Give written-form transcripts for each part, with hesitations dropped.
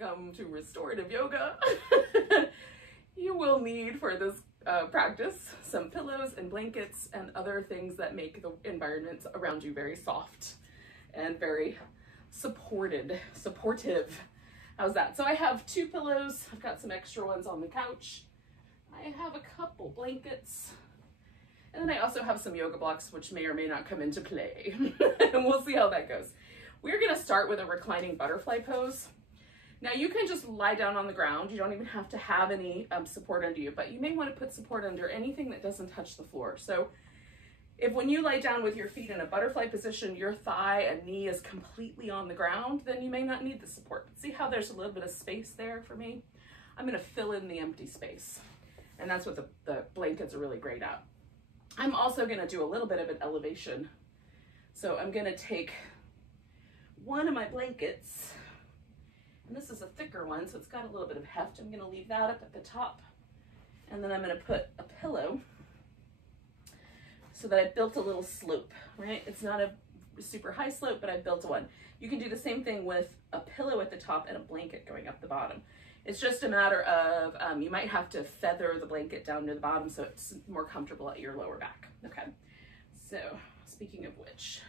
welcome to Restorative Yoga. You will need for this practice some pillows and blankets and other things that make the environment around you very soft and very supportive. How's that? So I have 2 pillows. I've got some extra ones on the couch. I have a couple blankets. And then I also have some yoga blocks, which may or may not come into play. And we'll see how that goes. We're going to start with a reclining butterfly pose. Now you can just lie down on the ground. You don't even have to have any support under you, but you may want to put support under anything that doesn't touch the floor. So if when you lay down with your feet in a butterfly position, your thigh and knee is completely on the ground, then you may not need the support. See how there's a little bit of space there for me? I'm going to fill in the empty space. And that's what the blankets are really great at. I'm also going to do a little bit of an elevation. So I'm going to take one of my blankets, and this is a thicker one, so it's got a little bit of heft. I'm going to leave that up at the top. And then I'm going to put a pillow so that I built a little slope, right? It's not a super high slope, but I built one. You can do the same thing with a pillow at the top and a blanket going up the bottom. It's just a matter of, you might have to feather the blanket down to the bottom so it's more comfortable at your lower back. Okay, so speaking of which,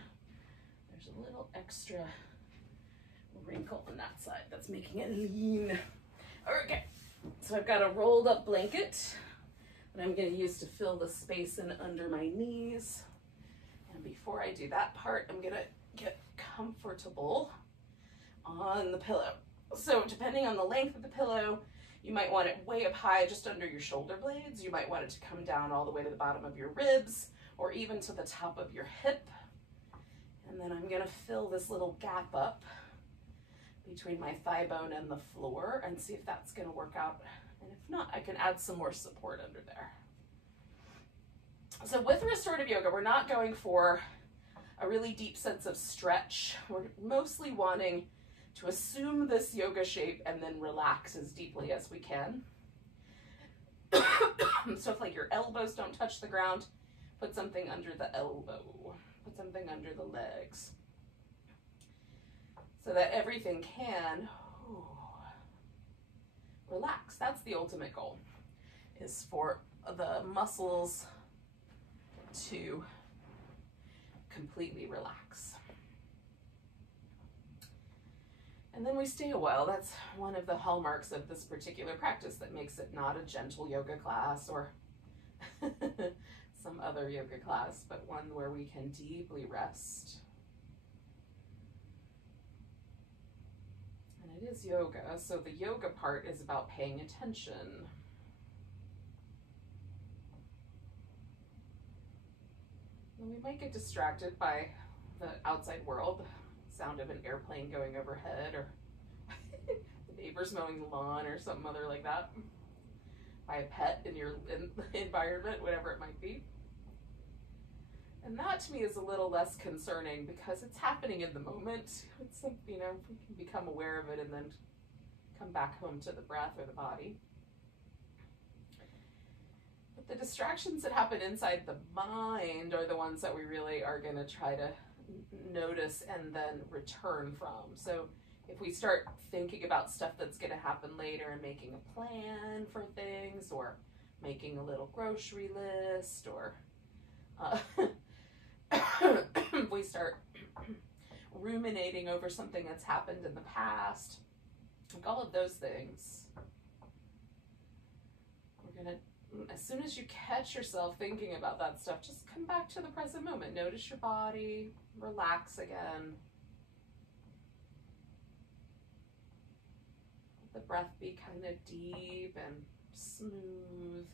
there's a little extra wrinkle on that side that's making it lean. Okay, so I've got a rolled up blanket that I'm going to use to fill the space in under my knees. And before I do that part, I'm going to get comfortable on the pillow. So depending on the length of the pillow, you might want it way up high just under your shoulder blades. You might want it to come down all the way to the bottom of your ribs or even to the top of your hip. And then I'm going to fill this little gap up between my thigh bone and the floor and see if that's going to work out. And if not, I can add some more support under there. So with restorative yoga, we're not going for a really deep sense of stretch. We're mostly wanting to assume this yoga shape and then relax as deeply as we can. So if like your elbows don't touch the ground, put something under the elbow, put something under the legs, so that everything can relax. That's the ultimate goal, is for the muscles to completely relax. And then we stay a while. That's one of the hallmarks of this particular practice that makes it not a gentle yoga class or some other yoga class, but one where we can deeply rest. And it is yoga, so the yoga part is about paying attention. And we might get distracted by the outside world, sound of an airplane going overhead or the neighbors mowing the lawn or something other like that, by a pet in your environment, whatever it might be. And that to me is a little less concerning because it's happening in the moment. It's, you know, we can become aware of it and then come back home to the breath or the body. But the distractions that happen inside the mind are the ones that we really are going to try to notice and then return from. So if we start thinking about stuff that's going to happen later and making a plan for things, or making a little grocery list, or we start ruminating over something that's happened in the past, like all of those things, we're going to, as soon as you catch yourself thinking about that stuff, just come back to the present moment. Notice your body, relax again. Let the breath be kind of deep and smooth.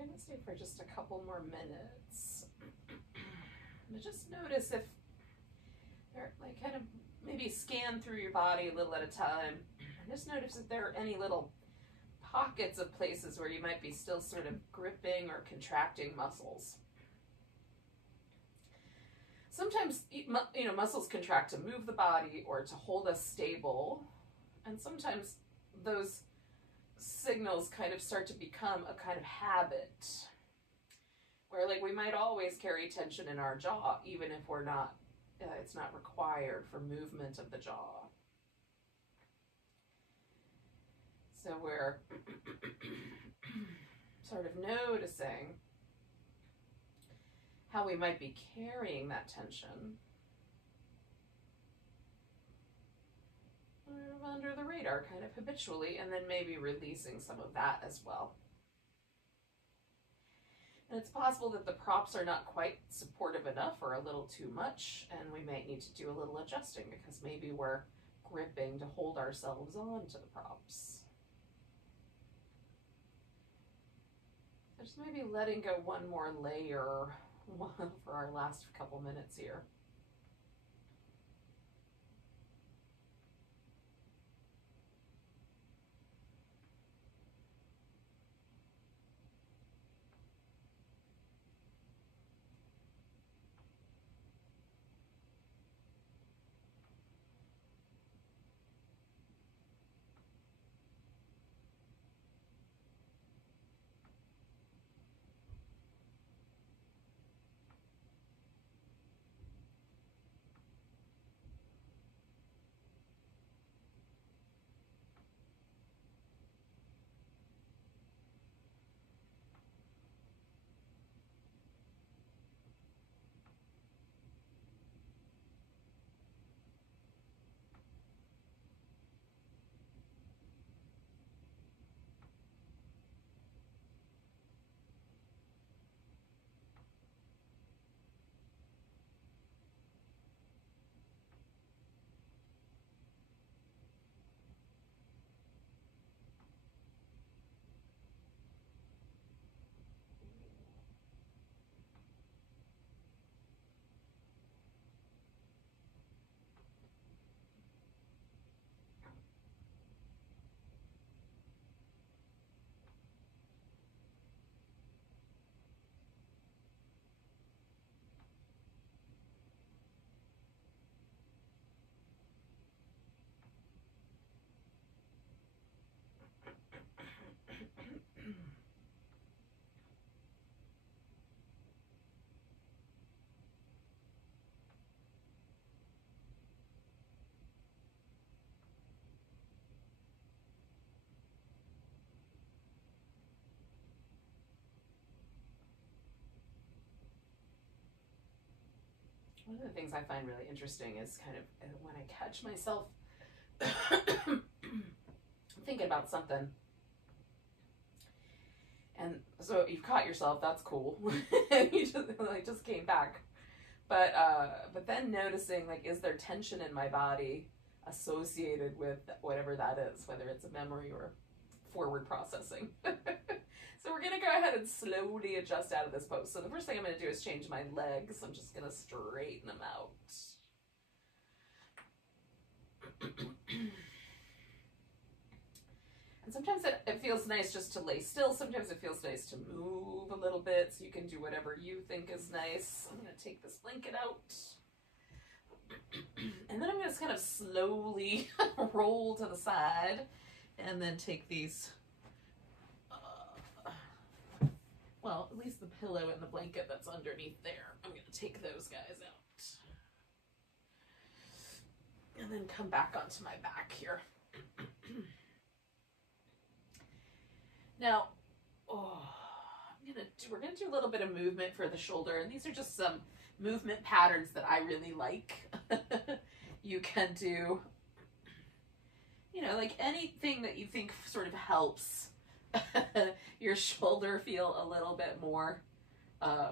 going to stay for just a couple more minutes. And just notice if they're like kind of maybe scan through your body a little at a time. And just notice if there are any little pockets of places where you might be still sort of gripping or contracting muscles. Sometimes, you know, muscles contract to move the body or to hold us stable. And sometimes those signals kind of start to become a kind of habit, where like we might always carry tension in our jaw, even if we're not, it's not required for movement of the jaw. So we're sort of noticing how we might be carrying that tension under the radar kind of habitually, and then maybe releasing some of that as well. And it's possible that the props are not quite supportive enough or a little too much, and we might need to do a little adjusting because maybe we're gripping to hold ourselves on to the props. So just maybe letting go one more layer for our last couple minutes here. One of the things I find really interesting is kind of when I catch myself thinking about something. And so you've caught yourself, that's cool. You just came back. But then noticing, like, is there tension in my body associated with whatever that is, whether it's a memory or forward processing. So we're gonna go ahead and slowly adjust out of this pose. So the first thing I'm gonna do is change my legs. I'm just gonna straighten them out. And sometimes it feels nice just to lay still. Sometimes it feels nice to move a little bit. So you can do whatever you think is nice. I'm gonna take this blanket out. And then I'm gonna just kind of slowly roll to the side and then take these, well, at least the pillow and the blanket that's underneath there. I'm gonna take those guys out. And then come back onto my back here. Now, we're gonna do a little bit of movement for the shoulder, and these are just some movement patterns that I really like. You can do, you know, like anything that you think sort of helps your shoulder feel a little bit more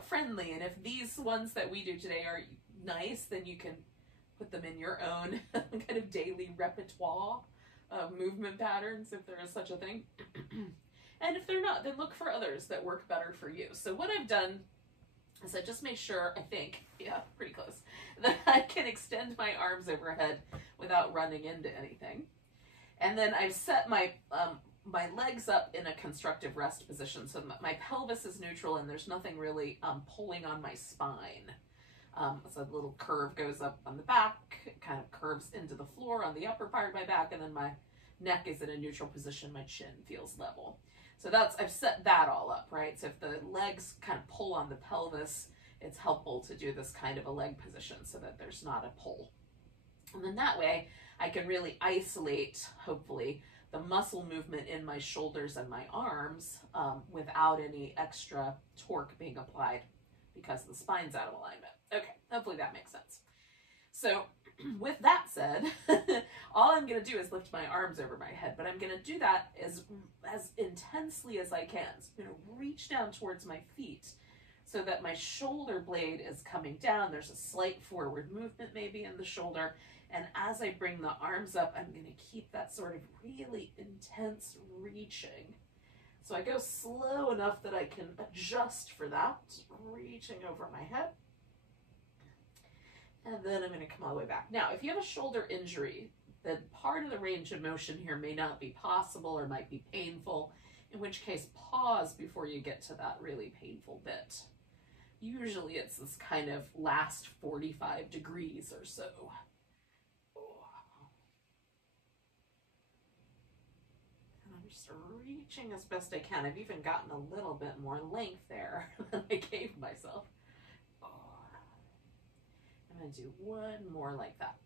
friendly. And if these ones that we do today are nice, then you can put them in your own kind of daily repertoire of movement patterns, if there is such a thing. And if they're not, then look for others that work better for you. So what I've done is I just made sure, I think, yeah, pretty close, that I can extend my arms overhead without running into anything. And then I've set my my legs up in a constructive rest position. So my pelvis is neutral and there's nothing really pulling on my spine. So a little curve goes up on the back, it kind of curves into the floor on the upper part of my back, and then my neck is in a neutral position, my chin feels level. So I've set that all up, right? So if the legs kind of pull on the pelvis, it's helpful to do this kind of a leg position so that there's not a pull. And then that way I can really isolate, hopefully, the muscle movement in my shoulders and my arms without any extra torque being applied because the spine's out of alignment. Okay, hopefully that makes sense. So with that said, all I'm going to do is lift my arms over my head, but I'm going to do that as intensely as I can. So I'm going to reach down towards my feet so that my shoulder blade is coming down. There's a slight forward movement maybe in the shoulder. And as I bring the arms up, I'm going to keep that sort of really intense reaching. So I go slow enough that I can adjust for that, reaching over my head. And then I'm going to come all the way back. Now, if you have a shoulder injury, then part of the range of motion here may not be possible or might be painful, in which case pause before you get to that really painful bit. Usually it's this kind of last 45 degrees or so. And I'm just reaching as best I can. I've even gotten a little bit more length there than I gave myself. I'm going to do one more like that.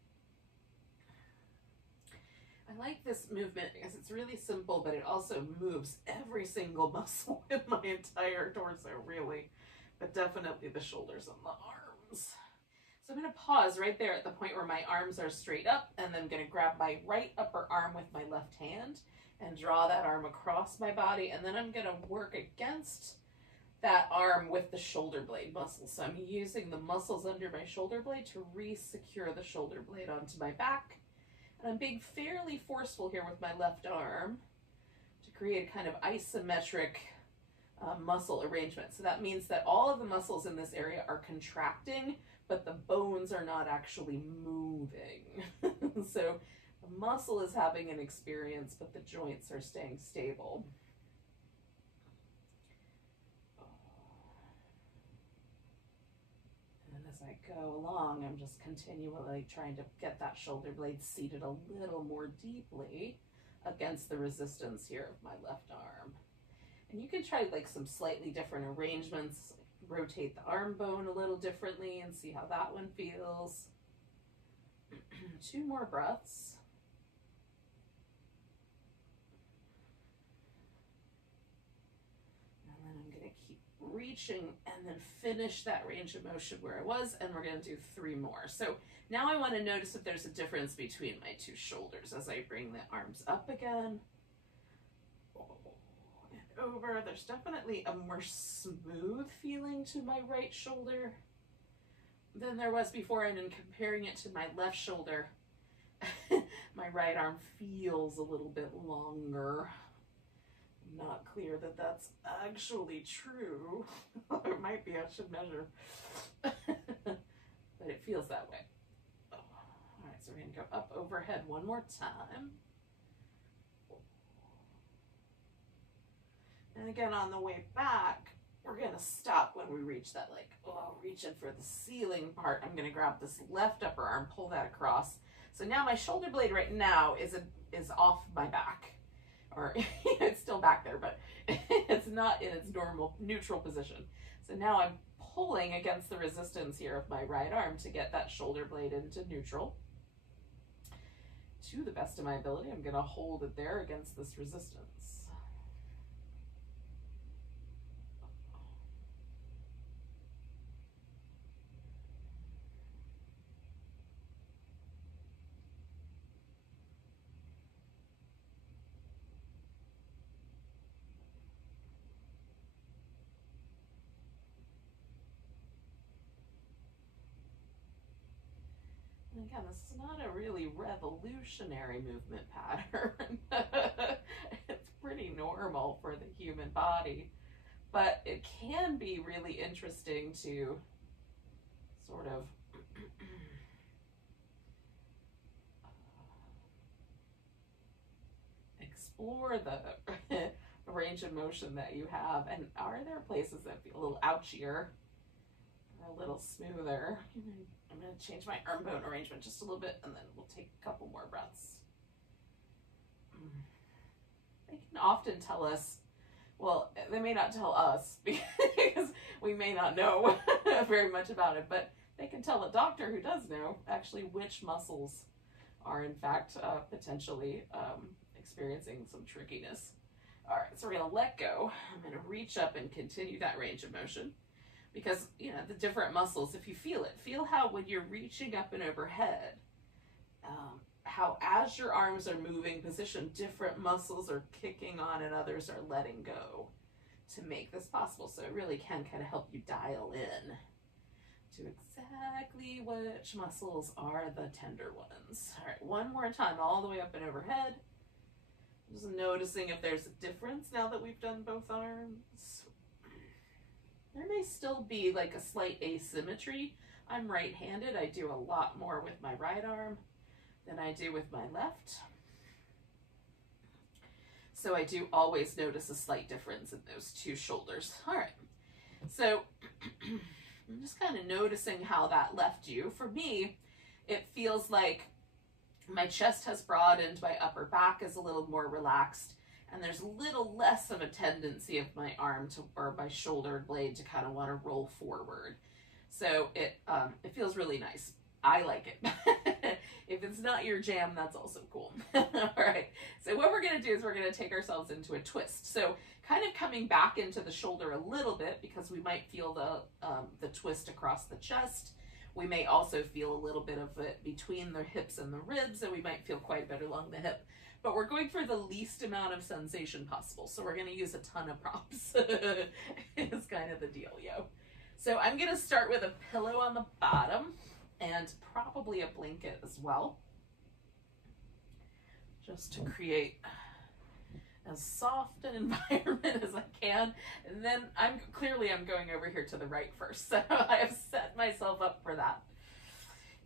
I like this movement because it's really simple, but it also moves every single muscle in my entire torso, really, but definitely the shoulders and the arms. So I'm going to pause right there at the point where my arms are straight up, and then I'm going to grab my right upper arm with my left hand and draw that arm across my body, and then I'm going to work against that arm with the shoulder blade muscle. So I'm using the muscles under my shoulder blade to re-secure the shoulder blade onto my back. And I'm being fairly forceful here with my left arm to create a kind of isometric muscle arrangement. So that means that all of the muscles in this area are contracting, but the bones are not actually moving. So the muscle is having an experience, but the joints are staying stable. As I go along, I'm just continually trying to get that shoulder blade seated a little more deeply against the resistance here of my left arm. And you can try like some slightly different arrangements, rotate the arm bone a little differently and see how that one feels. 2 more breaths. And then I'm going to keep reaching and then finish that range of motion where I was, and we're going to do 3 more. So now I want to notice if there's a difference between my 2 shoulders as I bring the arms up again and over. There's definitely a more smooth feeling to my right shoulder than there was before, and in comparing it to my left shoulder, my right arm feels a little bit longer. Not clear that that's actually true. It might be, I should measure. But it feels that way. Oh. All right, so we're going to go up overhead one more time. And again, on the way back, we're going to stop when we reach that, like, reaching for the ceiling part. I'm going to grab this left upper arm, pull that across. So now my shoulder blade right now is off my back. Or it's still back there, but it's not in its normal neutral position. So now I'm pulling against the resistance here of my right arm to get that shoulder blade into neutral. To the best of my ability, I'm going to hold it there against this resistance. Again, this is not a really revolutionary movement pattern. It's pretty normal for the human body. But it can be really interesting to sort of explore the range of motion that you have. And are there places that feel a little ouchier or a little smoother? I'm going to change my arm bone arrangement just a little bit, and then we'll take a couple more breaths. They can often tell us, well, they may not tell us because we may not know very much about it, but they can tell a doctor who does know actually which muscles are in fact potentially experiencing some trickiness. All right, so we're going to let go. I'm going to reach up and continue that range of motion because, you know, the different muscles, if you feel it, feel how when you're reaching up and overhead, how as your arms are moving position, different muscles are kicking on and others are letting go to make this possible. So it really can kind of help you dial in to exactly which muscles are the tender ones. All right, one more time, all the way up and overhead. Just noticing if there's a difference now that we've done both arms. There may still be like a slight asymmetry. I'm right-handed. I do a lot more with my right arm than I do with my left. So I do always notice a slight difference in those two shoulders. All right, so I'm just kind of noticing how that left you. For me, it feels like my chest has broadened, my upper back is a little more relaxed, and there's a little less of a tendency of my arm to, or my shoulder blade to kind of want to roll forward. So it feels really nice. I like it. If it's not your jam, that's also cool. All right, so what we're going to do is we're going to take ourselves into a twist. So kind of coming back into the shoulder a little bit because we might feel the twist across the chest. We may also feel a little bit of it between the hips and the ribs, and we might feel quite a bit along the hip. But we're going for the least amount of sensation possible. So we're going to use a ton of props. It's kind of the deal, yo. So I'm going to start with a pillow on the bottom and probably a blanket as well, just to create as soft an environment as I can. And then I'm going over here to the right first. So I have set myself up for that.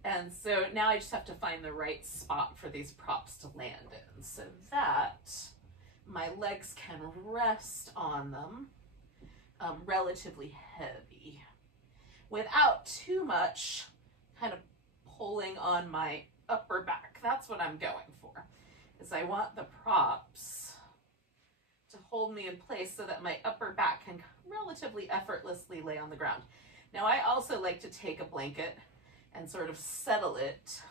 And so now I just have to find the right spot for these props to land in so that my legs can rest on them relatively heavy without too much kind of pulling on my upper back. That's what I'm going for, is I want the props to hold me in place so that my upper back can relatively effortlessly lay on the ground. Now I also like to take a blanket and sort of settle it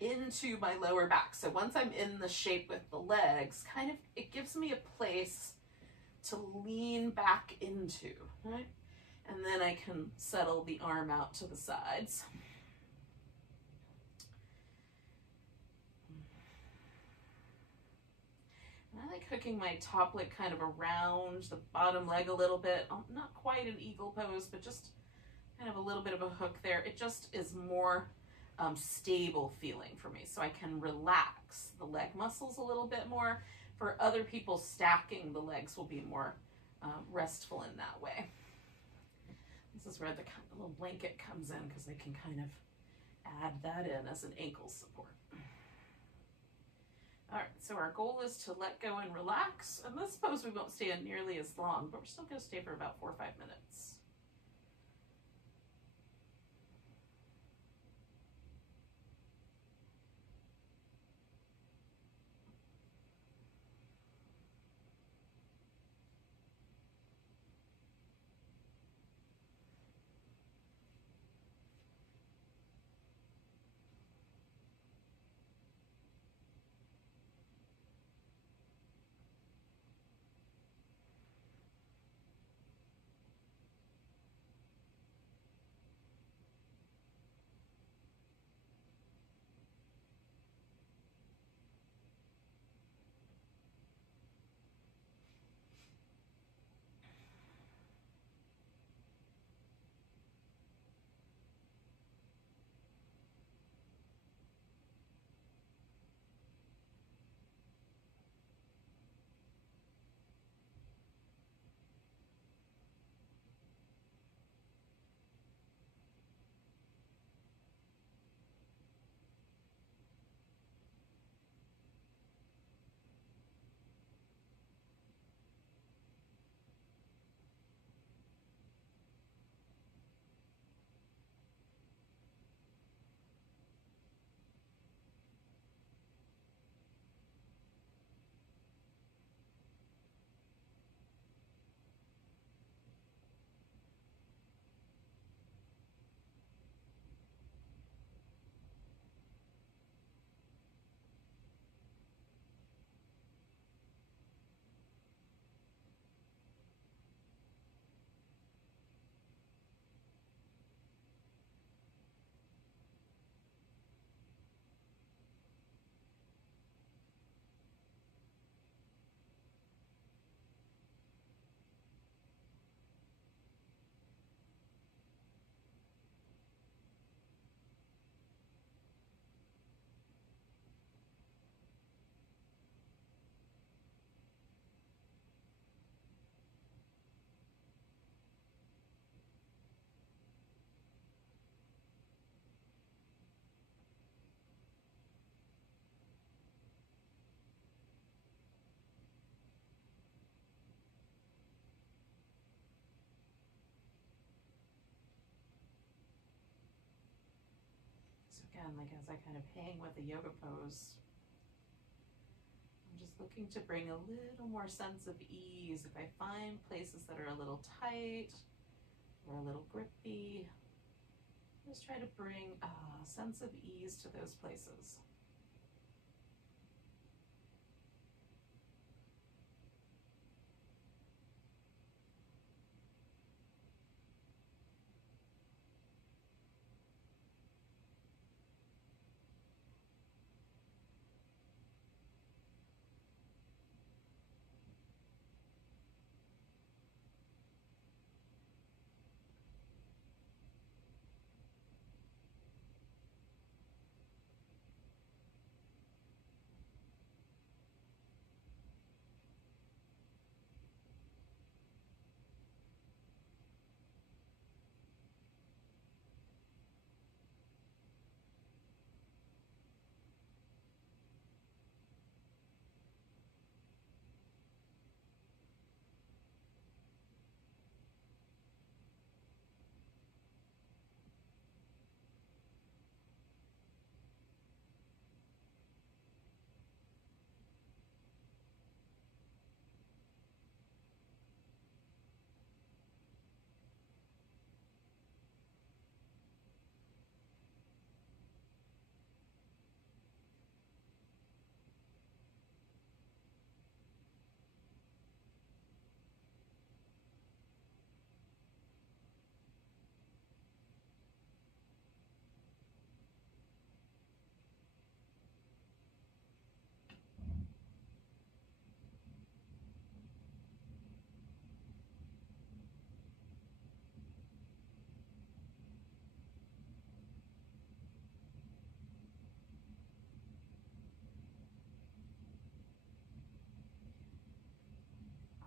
into my lower back. So once I'm in the shape with the legs, kind of, it gives me a place to lean back into, right? And then I can settle the arm out to the sides. I like hooking my top leg kind of around the bottom leg a little bit. Not quite an eagle pose, but just kind of a little bit of a hook there. It just is more stable feeling for me. So I can relax the leg muscles a little bit more. For other people, stacking the legs will be more restful in that way. This is where the little blanket comes in because I can kind of add that in as an ankle support. All right, so our goal is to let go and relax. And this pose we won't stay in nearly as long, but we're still going to stay for about 4 or 5 minutes. Again, like as I kind of hang with the yoga pose, I'm just looking to bring a little more sense of ease. If I find places that are a little tight or a little grippy, just try to bring a sense of ease to those places.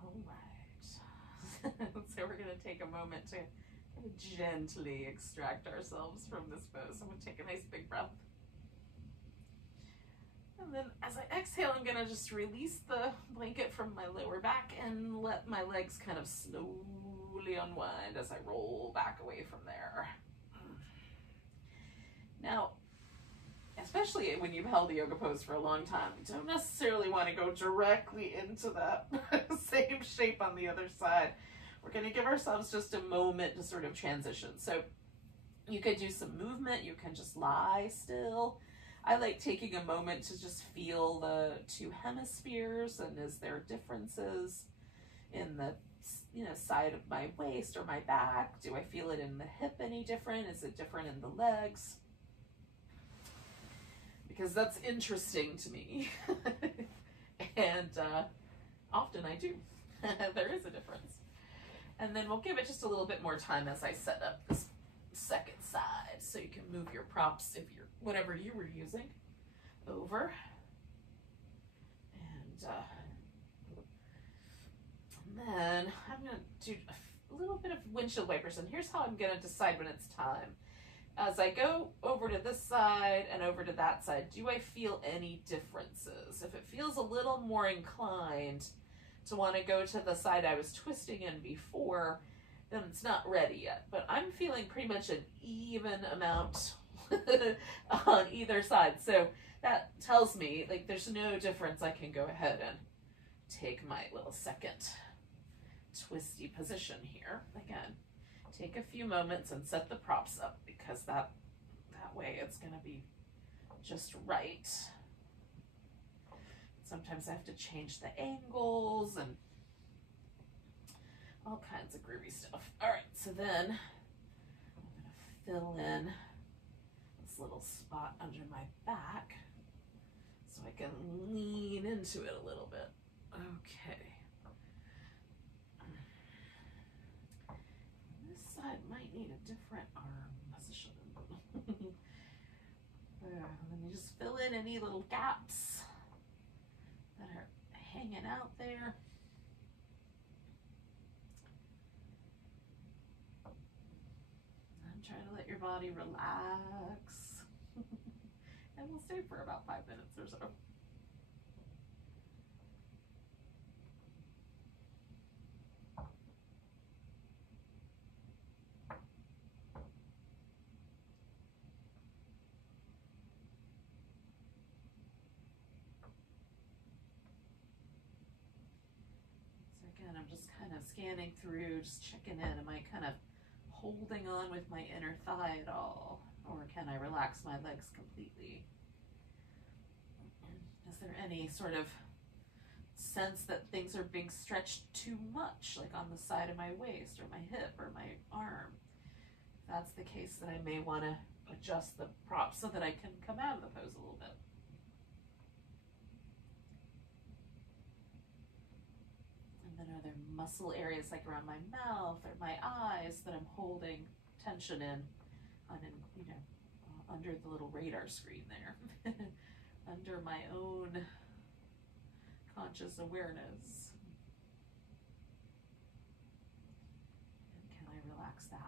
All right. So we're going to take a moment to kind of gently extract ourselves from this pose. I'm going to take a nice big breath. And then as I exhale, I'm going to just release the blanket from my lower back and let my legs kind of slowly unwind as I roll back away from there. Now, especially when you've held the yoga pose for a long time, you don't necessarily want to go directly into that same shape on the other side. We're going to give ourselves just a moment to sort of transition. So you could do some movement. You can just lie still. I like taking a moment to just feel the two hemispheres, and is there differences in the side of my waist or my back? Do I feel it in the hip any different? Is it different in the legs? Because that's interesting to me. And often I do. There is a difference. And then we'll give it just a little bit more time as I set up this second side, so you can move your props, if you're whatever you were using, over. And then I'm going to do a little bit of windshield wipers, and here's how I'm going to decide when it's time. As I go over to this side and over to that side, do I feel any differences? If it feels a little more inclined to want to go to the side I was twisting in before, then it's not ready yet. But I'm feeling pretty much an even amount on either side. So that tells me like there's no difference. I can go ahead and take my little second twisty position here. Again, take a few moments and set the props up, because that way it's going to be just right. Sometimes I have to change the angles and all kinds of groovy stuff. All right, so then I'm going to fill in this little spot under my back so I can lean into it a little bit. Okay. This side might need a different arm position. And then you just fill in any little gaps that are hanging out there. I'm trying to let your body relax. And we'll stay for about 5 minutes or so. And I'm just kind of scanning through, just checking in. Am I kind of holding on with my inner thigh at all? Or can I relax my legs completely? Is there any sort of sense that things are being stretched too much, like on the side of my waist or my hip or my arm? If that's the case, then I may want to adjust the prop so that I can come out of the pose a little bit. And then are there muscle areas like around my mouth or my eyes that I'm holding tension in, you know, under the little radar screen there, under my own conscious awareness? And can I relax that?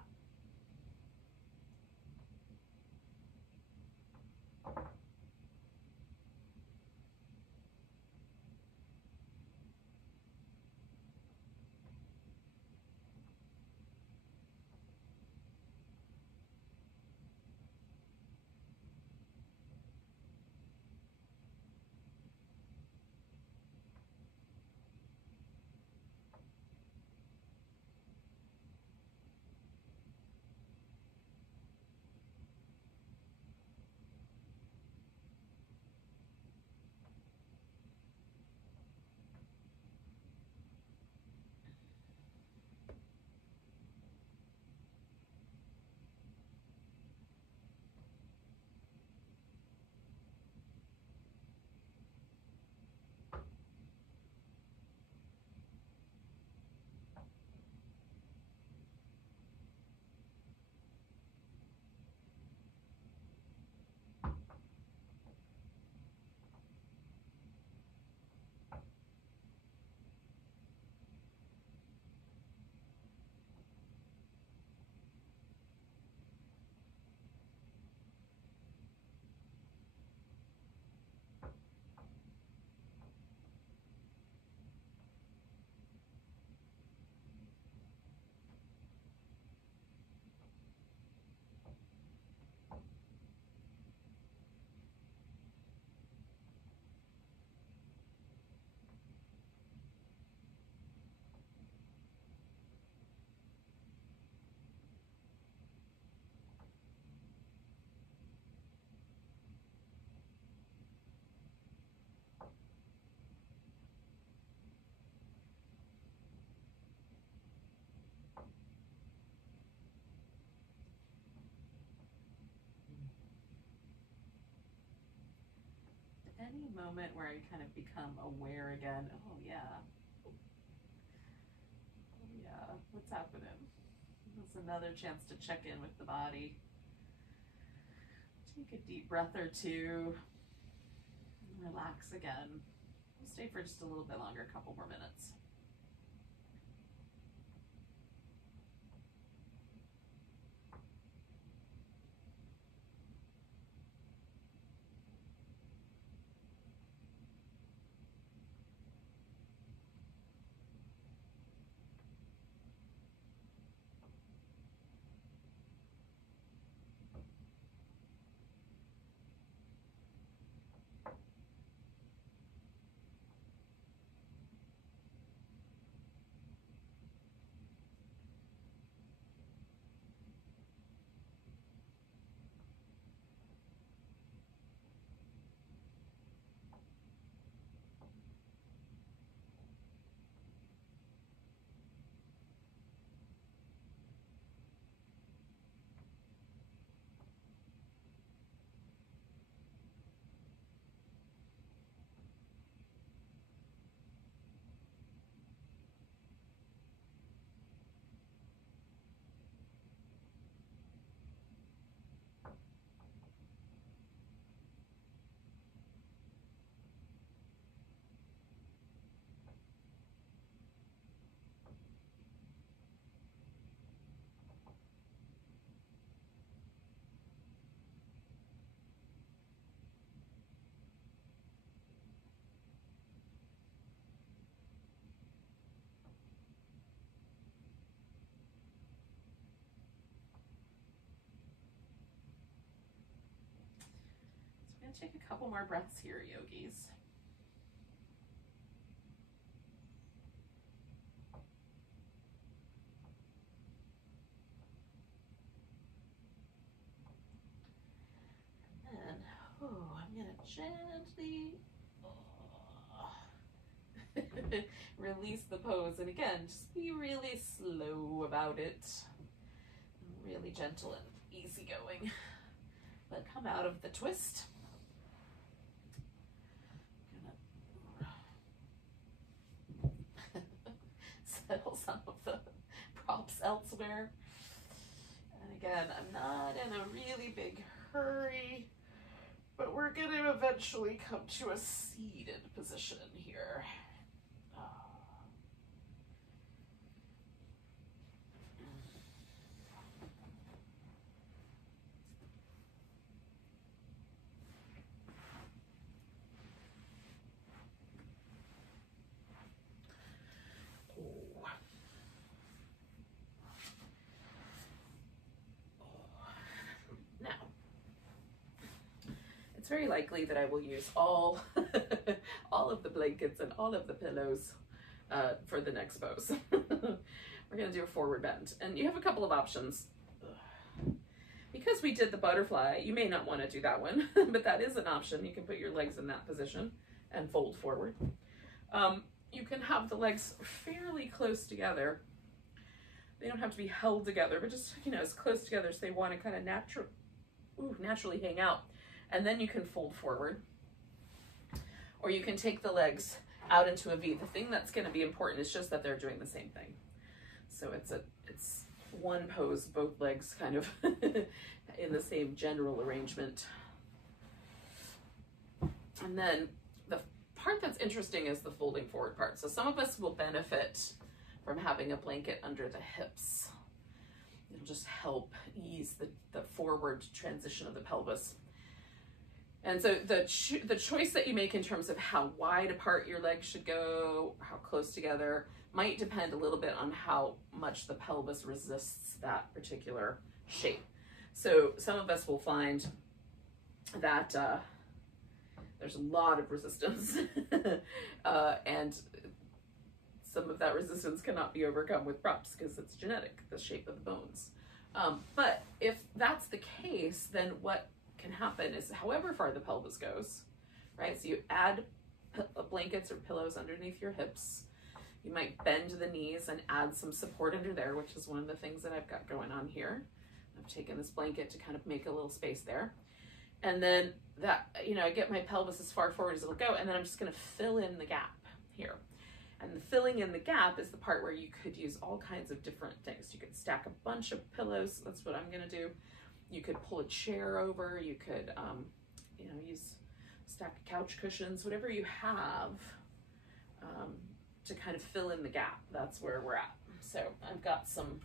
Any moment where I kind of become aware again, oh yeah, what's happening? That's another chance to check in with the body. Take a deep breath or two, and relax again. We'll stay for just a little bit longer, a couple more minutes. I'm going to take a couple more breaths here, yogis. gently release the pose. And again, just be really slow about it. Really gentle and easygoing. But come out of the twist. Settle some of the props elsewhere. And again, I'm not in a really big hurry, but we're going to eventually come to a seated position here. It's very likely that I will use all of the blankets and all of the pillows for the next pose. We're going to do a forward bend, and you have a couple of options. Because we did the butterfly, you may not want to do that one, but that is an option. You can put your legs in that position and fold forward. You can have the legs fairly close together. They don't have to be held together, but just, you know, as close together as they want to kind of naturally hang out. And then you can fold forward, or you can take the legs out into a V. The thing that's going to be important is just that they're doing the same thing. So it's one pose, both legs kind of in the same general arrangement. And then the part that's interesting is the folding forward part. So some of us will benefit from having a blanket under the hips. It'll just help ease the forward transition of the pelvis. And so the choice that you make in terms of how wide apart your legs should go, how close together, might depend a little bit on how much the pelvis resists that particular shape. So some of us will find that there's a lot of resistance and some of that resistance cannot be overcome with props because it's genetic, the shape of the bones. But if that's the case, then what can happen is however far the pelvis goes, right? So you add blankets or pillows underneath your hips. You might bend the knees and add some support under there, which is one of the things that I've got going on here. I've taken this blanket to kind of make a little space there. And then that, you know, I get my pelvis as far forward as it'll go, and then I'm just going to fill in the gap here. And the filling in the gap is the part where you could use all kinds of different things. You could stack a bunch of pillows. That's what I'm going to do. You could pull a chair over. You could, you know, use a stack of couch cushions, whatever you have to kind of fill in the gap. That's where we're at. So I've got some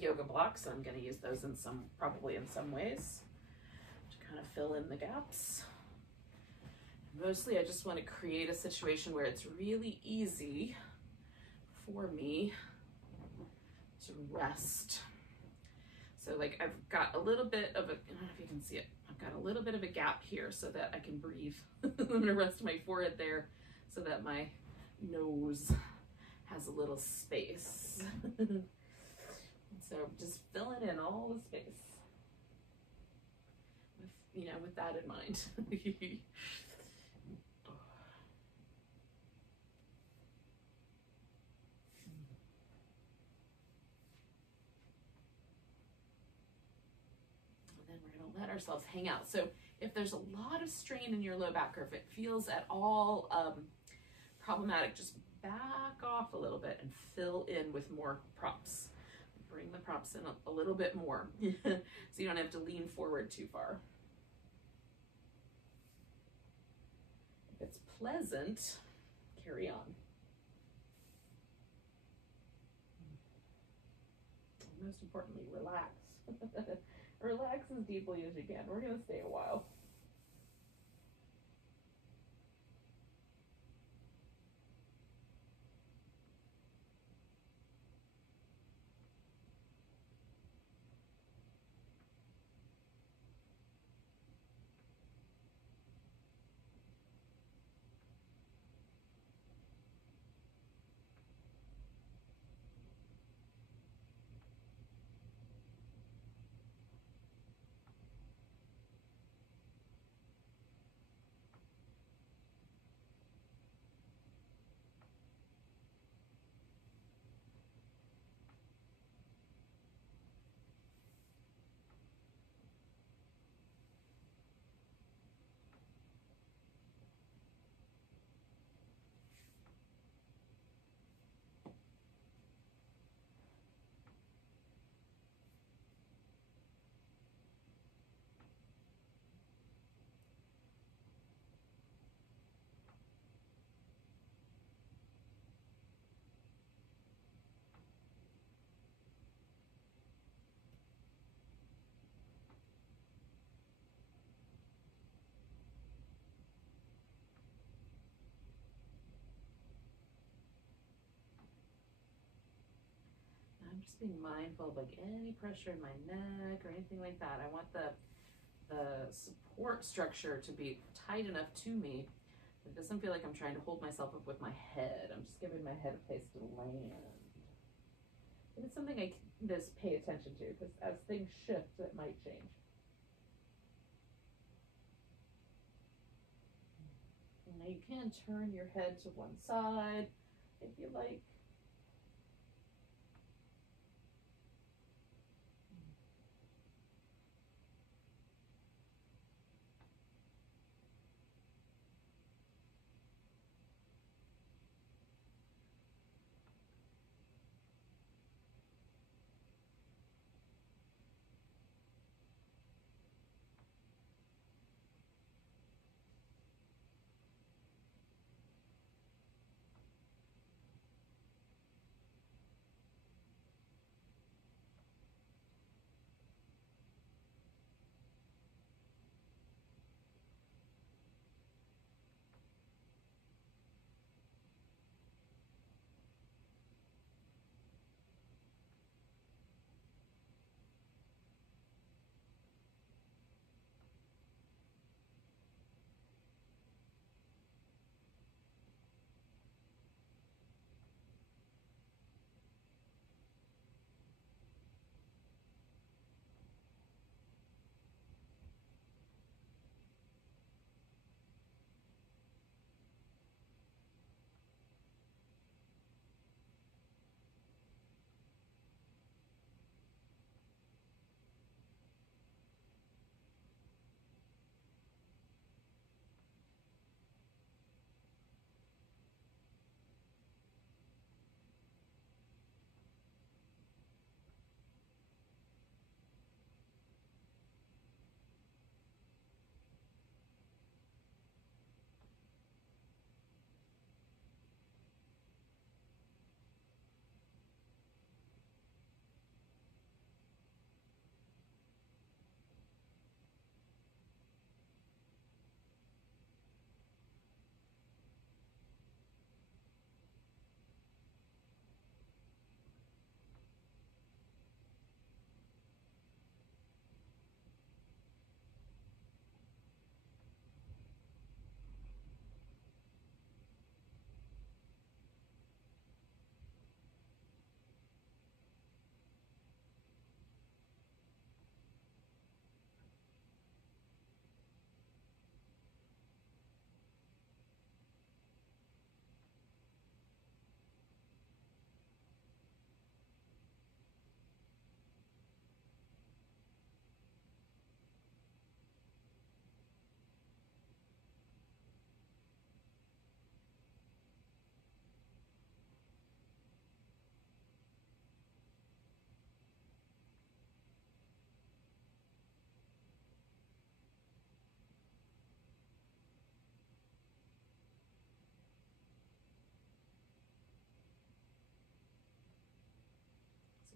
yoga blocks. I'm going to use those in probably in some ways to kind of fill in the gaps. Mostly I just want to create a situation where it's really easy for me to rest. So like I've got a little bit of a, I don't know if you can see it, I've got a little bit of a gap here so that I can breathe. I'm going to rest my forehead there so that my nose has a little space. So just filling in all the space, with, you know, with that in mind. Let ourselves hang out. So if there's a lot of strain in your low back, or if it feels at all problematic, just back off a little bit and fill in with more props. Bring the props in a little bit more so you don't have to lean forward too far. If it's pleasant, carry on. And most importantly, relax. Relax as deeply as you can. We're going to stay a while. just being mindful of like any pressure in my neck or anything like that. I want the support structure to be tight enough to me that it doesn't feel like I'm trying to hold myself up with my head. I'm just giving my head a place to land. And it's something I can just pay attention to, because as things shift, it might change. And now you can turn your head to one side if you like.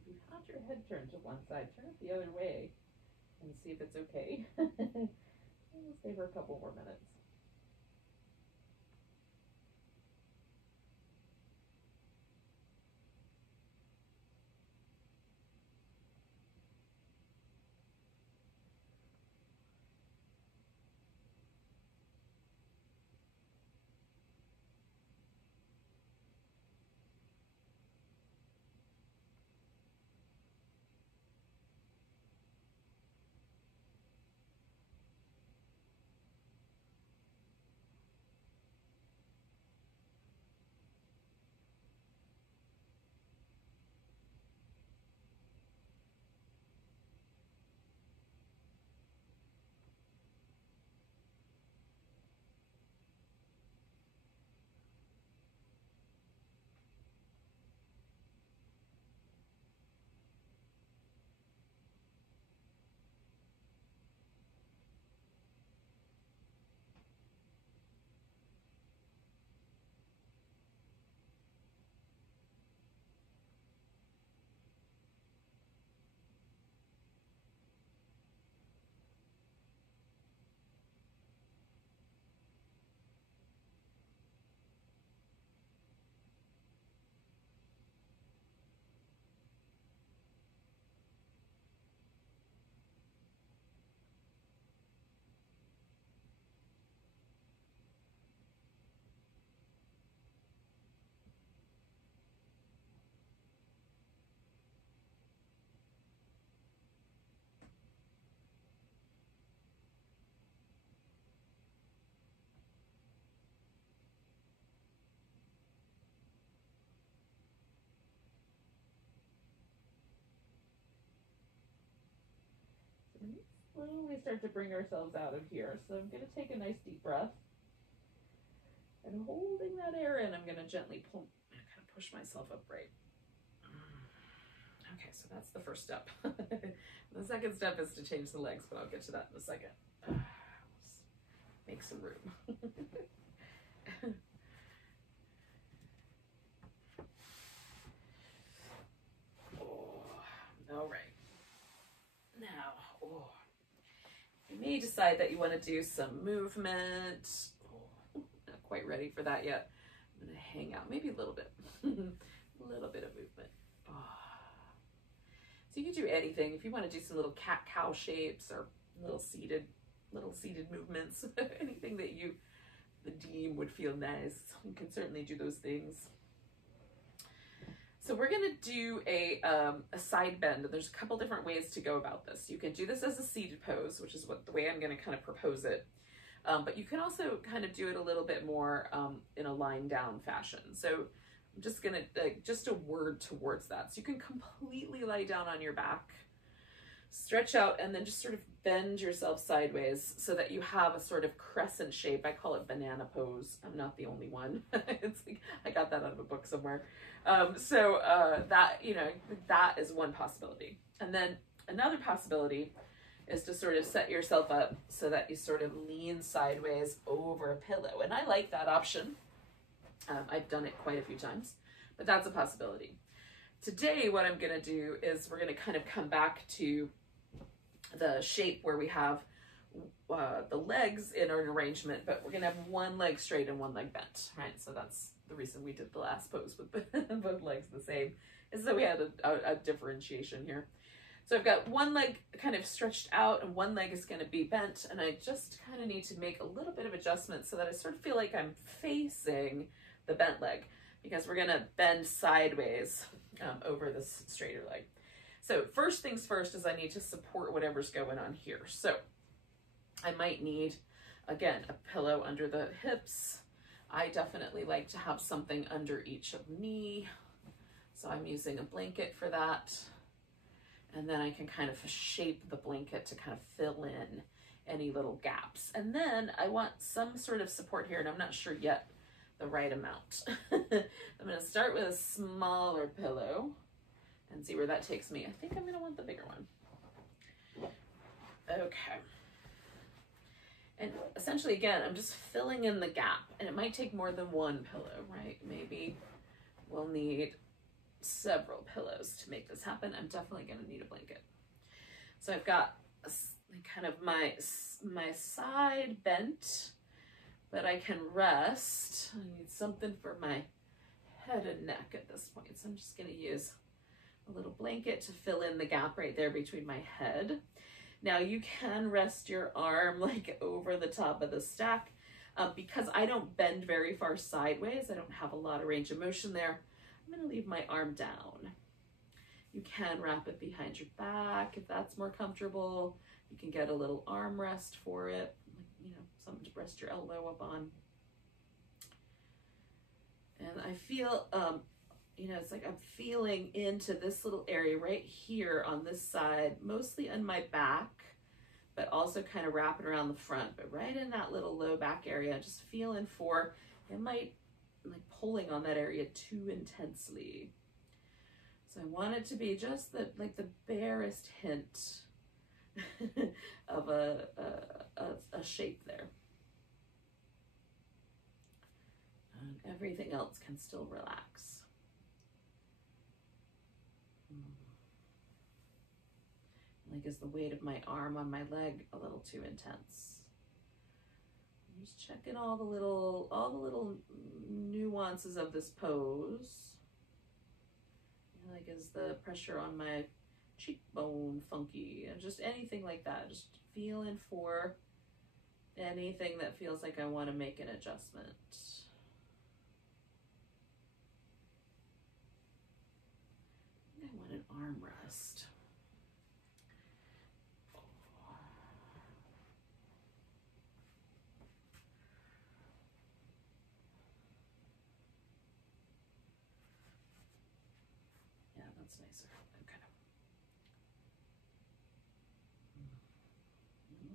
If you have your head turned to one side, turn it the other way and see if it's okay. We'll stay for a couple more minutes. really start to bring ourselves out of here. So I'm going to take a nice deep breath. And holding that air in, I'm going to gently pull, kind of push myself upright. Okay, so that's the first step. The second step is to change the legs, but I'll get to that in a second. Let's make some room. All right. Now, you may decide that you want to do some movement. Not quite ready for that yet. I'm going to hang out, maybe a little bit. A little bit of movement. So you can do anything. If you want to do some little cat-cow shapes or little seated movements, anything that you deem would feel nice, you can certainly do those things. So we're going to do a side bend, and there's a couple different ways to go about this. You can do this as a seated pose, which is the way I'm going to kind of propose it. But you can also kind of do it a little bit more in a lying down fashion. So I'm just going to, just a word towards that. So you can completely lie down on your back, stretch out, and then just sort of bend yourself sideways so that you have a sort of crescent shape. I call it banana pose. I'm not the only one. It's like, I got that out of a book somewhere. That, you know, that is one possibility. And then another possibility is to sort of set yourself up so that you sort of lean sideways over a pillow. And I like that option. I've done it quite a few times, but that's a possibility. Today, what I'm gonna do is we're gonna kind of come back to the shape where we have the legs in an arrangement, but we're gonna have one leg straight and one leg bent, right? So that's the reason we did the last pose with both legs the same, is that we had a differentiation here. So I've got one leg kind of stretched out and one leg is going to be bent, and I just kind of need to make a little bit of adjustment so that I sort of feel like I'm facing the bent leg, because we're going to bend sideways over this straighter leg. So first things first is I need to support whatever's going on here. So I might need, again, a pillow under the hips. I definitely like to have something under each knee. So I'm using a blanket for that. And then I can kind of shape the blanket to kind of fill in any little gaps. And then I want some sort of support here, and I'm not sure yet the right amount. I'm going to start with a smaller pillow and see where that takes me. I think I'm going to want the bigger one. Okay. And essentially, again, I'm just filling in the gap, and it might take more than one pillow, right? Maybe we'll need several pillows to make this happen. I'm definitely going to need a blanket. So I've got kind of my side bent, but I can rest. I need something for my head and neck at this point. So I'm just going to use a little blanket to fill in the gap right there between my head. Now you can rest your arm like over the top of the stack. Because I don't bend very far sideways, I don't have a lot of range of motion there, I'm going to leave my arm down. You can wrap it behind your back if that's more comfortable. You can get a little arm rest for it, you know, something to rest your elbow up on. And I feel, you know, it's like I'm feeling into this little area right here on this side, mostly on my back, but also kind of wrapping around the front, but right in that little low back area, just feeling for, it might like pulling on that area too intensely. So I want it to be just the barest hint of a shape there. And everything else can still relax. Like, is the weight of my arm on my leg a little too intense? I'm just checking all the little nuances of this pose. Like, is the pressure on my cheekbone funky? And just anything like that. Just feeling for anything that feels like I want to make an adjustment. I want an arm rest. That's nicer. Okay.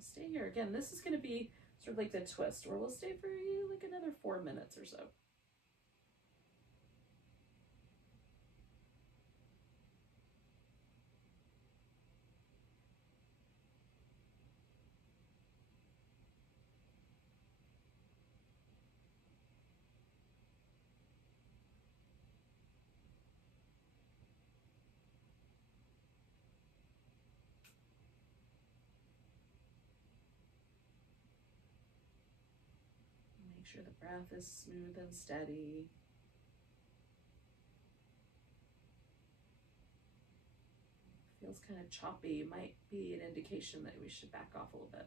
we'll stay here. Again, this is going to be sort of like the twist, where we'll stay for like another 4 minutes or so. Make sure the breath is smooth and steady. Feels kind of choppy, might be an indication that we should back off a little bit.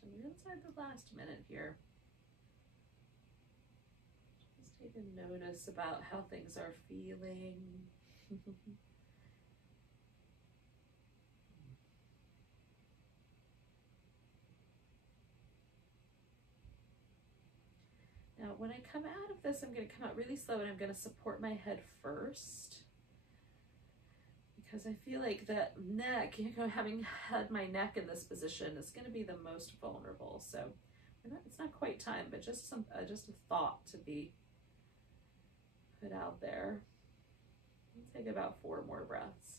So we're inside the last minute here. Just take a notice about how things are feeling. Now, when I come out of this, I'm going to come out really slow, and I'm going to support my head first, because I feel like that neck, having had my neck in this position is going to be the most vulnerable. So it's not quite time, but just a thought to be put out there. I'll take about 4 more breaths.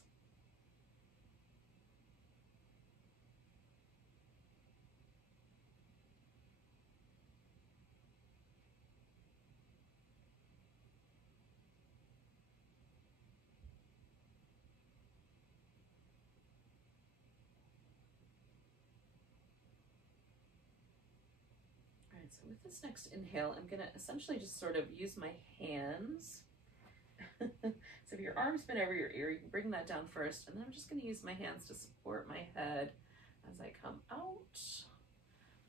So with this next inhale, I'm going to essentially just sort of use my hands. So if your arm's been over your ear, you can bring that down first, and then I'm just going to use my hands to support my head as I come out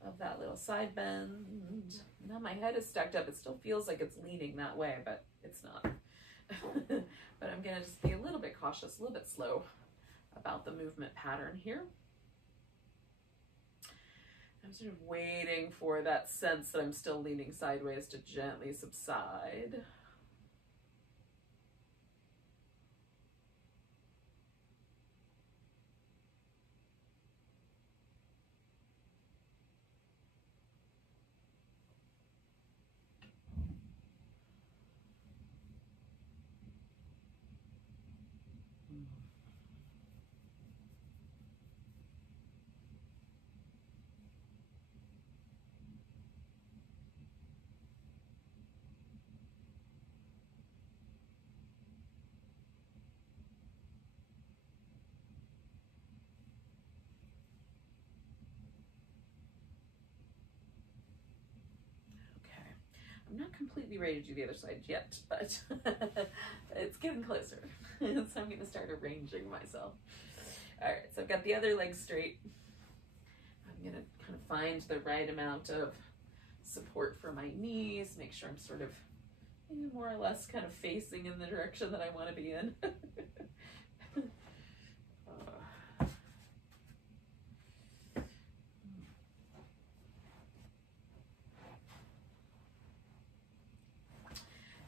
of that little side bend. Now my head is stacked up. It still feels like it's leaning that way, but it's not. But I'm going to just be a little bit cautious, a little bit slow about the movement pattern here. I'm sort of waiting for that sense that I'm still leaning sideways to gently subside. I'm not completely ready to do the other side yet, but it's getting closer. So I'm going to start arranging myself. All right, so I've got the other leg straight. I'm going to kind of find the right amount of support for my knees, make sure I'm sort of more or less kind of facing in the direction that I want to be in.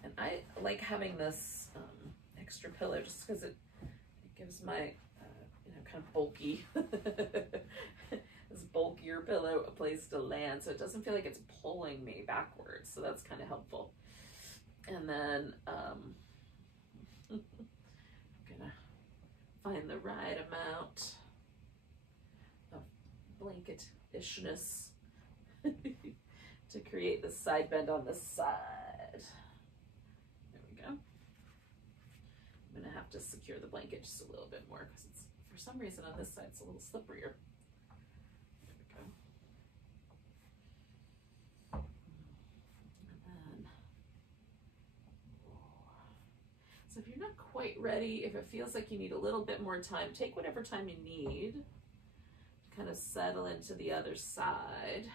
And I like having this extra pillow just because it gives my kind of bulky this bulkier pillow a place to land, so it doesn't feel like it's pulling me backwards, so that's kind of helpful. And then I'm gonna find the right amount of blanket-ishness to create the side bend on the side. There we go. I'm gonna have to secure the blanket just a little bit more because it's, for some reason on this side, it's a little slipperier. There we go. And then, so if you're not quite ready, if it feels like you need a little bit more time, take whatever time you need to kind of settle into the other side.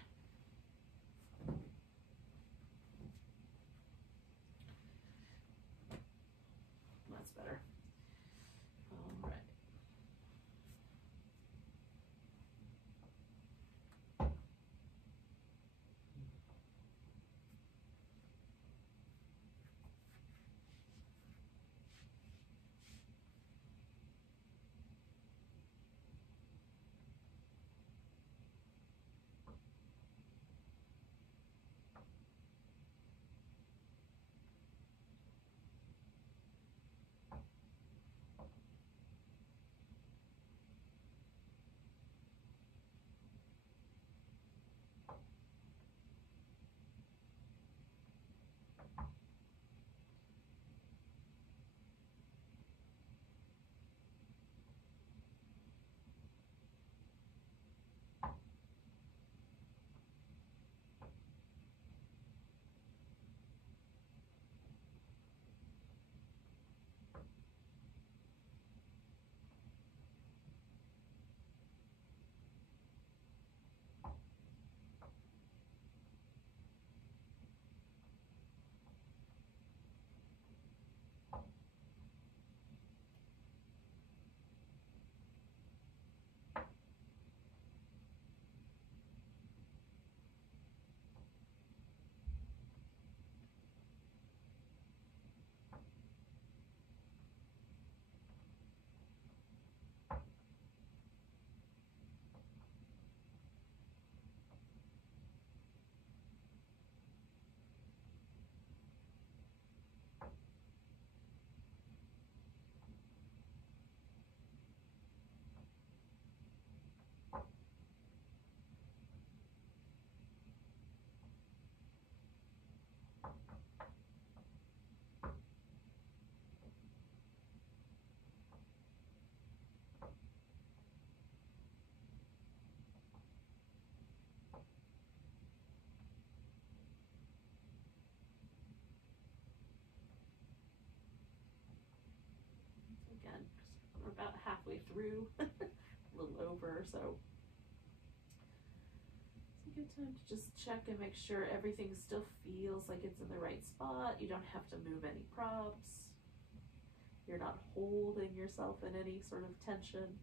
That's better. All right. Again, we're about halfway through, a little over, so it's a good time to just check and make sure everything still feels like it's in the right spot. You don't have to move any props. You're not holding yourself in any sort of tension.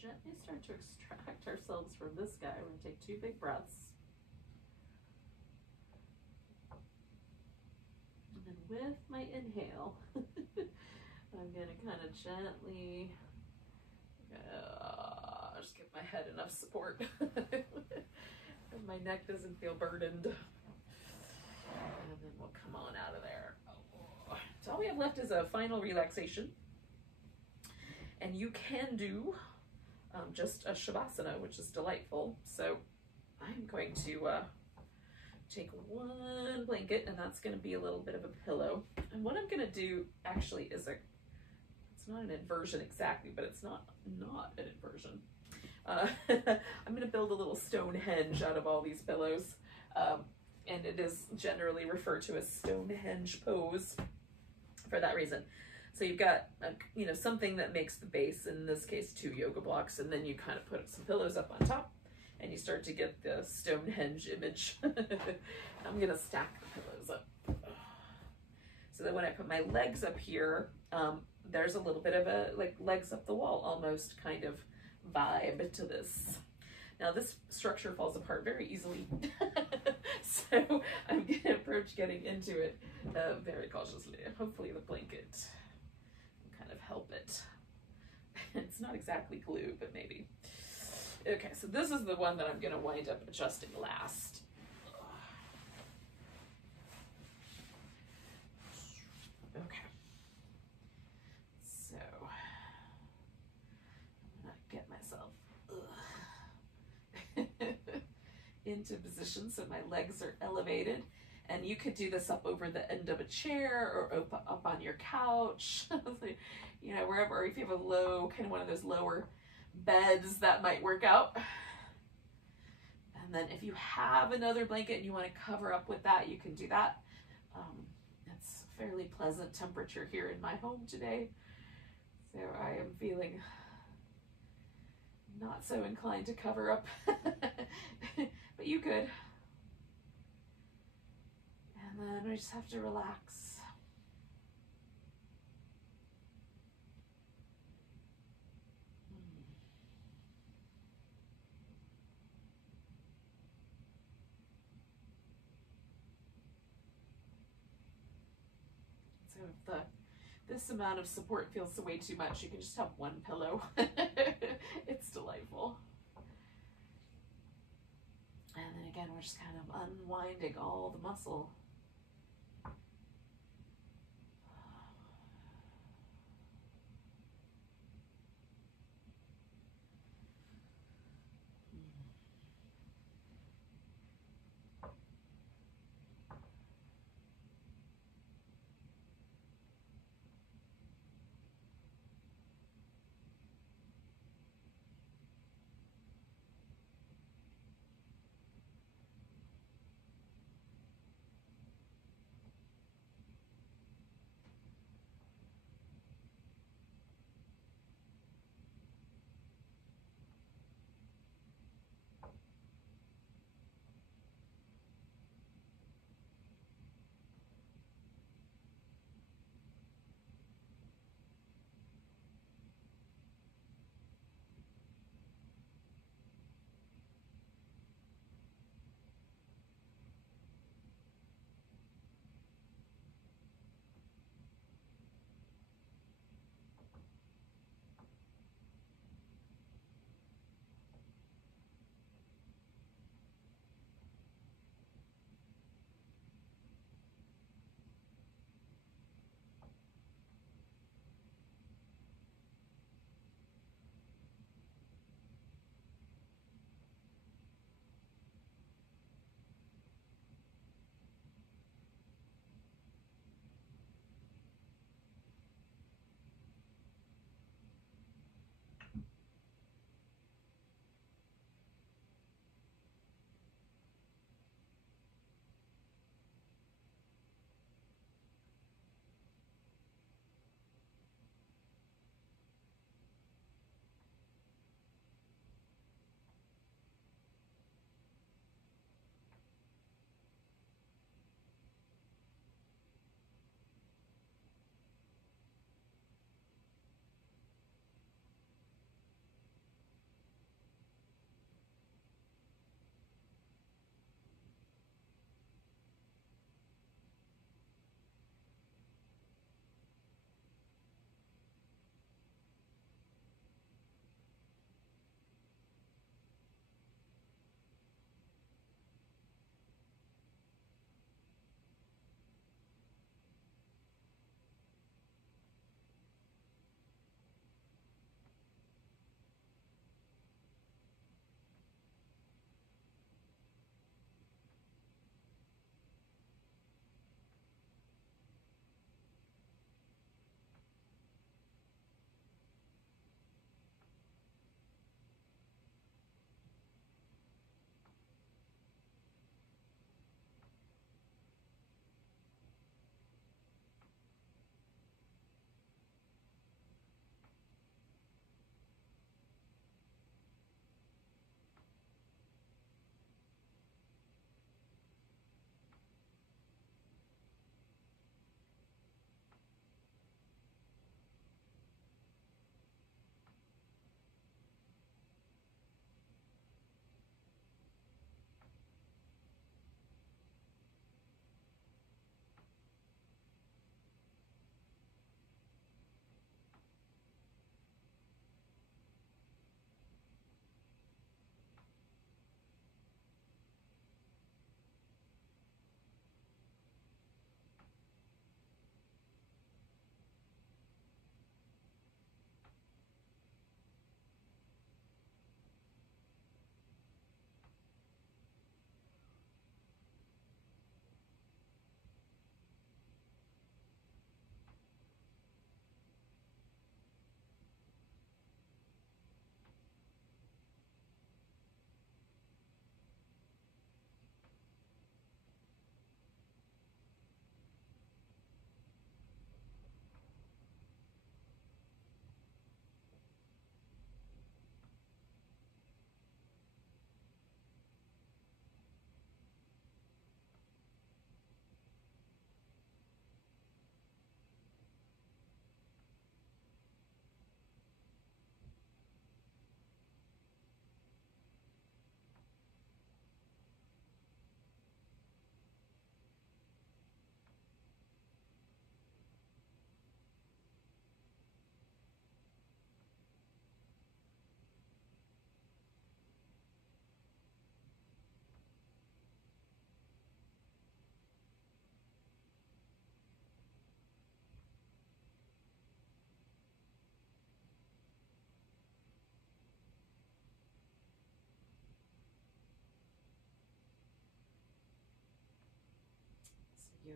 gently start to extract ourselves from this guy. We're going to take 2 big breaths. And then with my inhale, I'm going to kind of gently just give my head enough support. And my neck doesn't feel burdened. And then we'll come on out of there. So all we have left is a final relaxation. And you can do just a Shavasana, which is delightful. So I'm going to take 1 blanket, and that's going to be a little bit of a pillow. And what I'm going to do actually is it's not an inversion exactly, but it's not an inversion. I'm going to build a little Stonehenge out of all these pillows. And it is generally referred to as Stonehenge Pose for that reason. So you've got something that makes the base, in this case 2 yoga blocks, and then you kind of put some pillows up on top, and you start to get the Stonehenge image. I'm gonna stack the pillows up. So then when I put my legs up here, there's a little bit of a like legs up the wall almost kind of vibe to this. Now this structure falls apart very easily, so I'm gonna approach getting into it very cautiously. Hopefully the blanket will kind of help it. It's not exactly glue, but maybe. Okay, so this is the one that I'm gonna wind up adjusting last. Okay. So I'm gonna get myself into position so my legs are elevated, and you could do this up over the end of a chair or up on your couch, wherever, or if you have a low, kind of one of those lower beds, that might work out. And then if you have another blanket and you want to cover up with that, you can do that. It's a fairly pleasant temperature here in my home today, so I am feeling not so inclined to cover up. But you could. And then we just have to relax. So if this amount of support feels way too much, you can just have 1 pillow. It's delightful. And then again, we're just kind of unwinding all the muscle.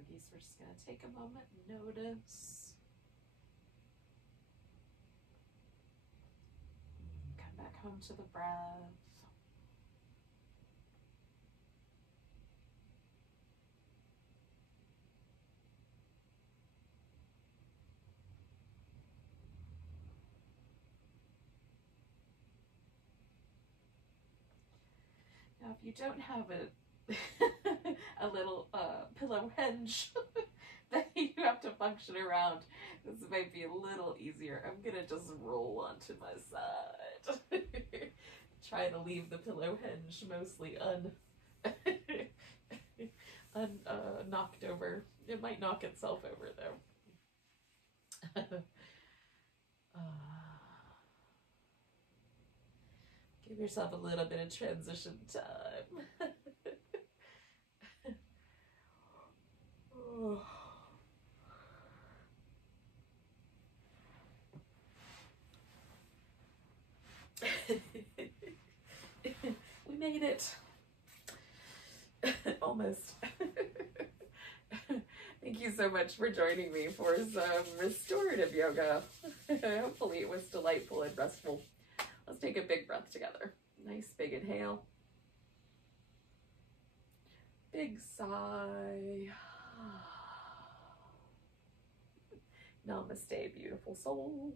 yogis, we're just going to take a moment and notice. Come back home to the breath. Now, if you don't have a little pillow hinge that you have to function around, this might be a little easier. I'm gonna just roll onto my side. Try to leave the pillow hinge mostly knocked over. It might knock itself over though. Give yourself a little bit of transition time. Oh. We made it. Almost. Thank you so much for joining me for some restorative yoga. Hopefully it was delightful and restful. Let's take a big breath together. Nice big inhale. Big sigh. Namaste, beautiful soul.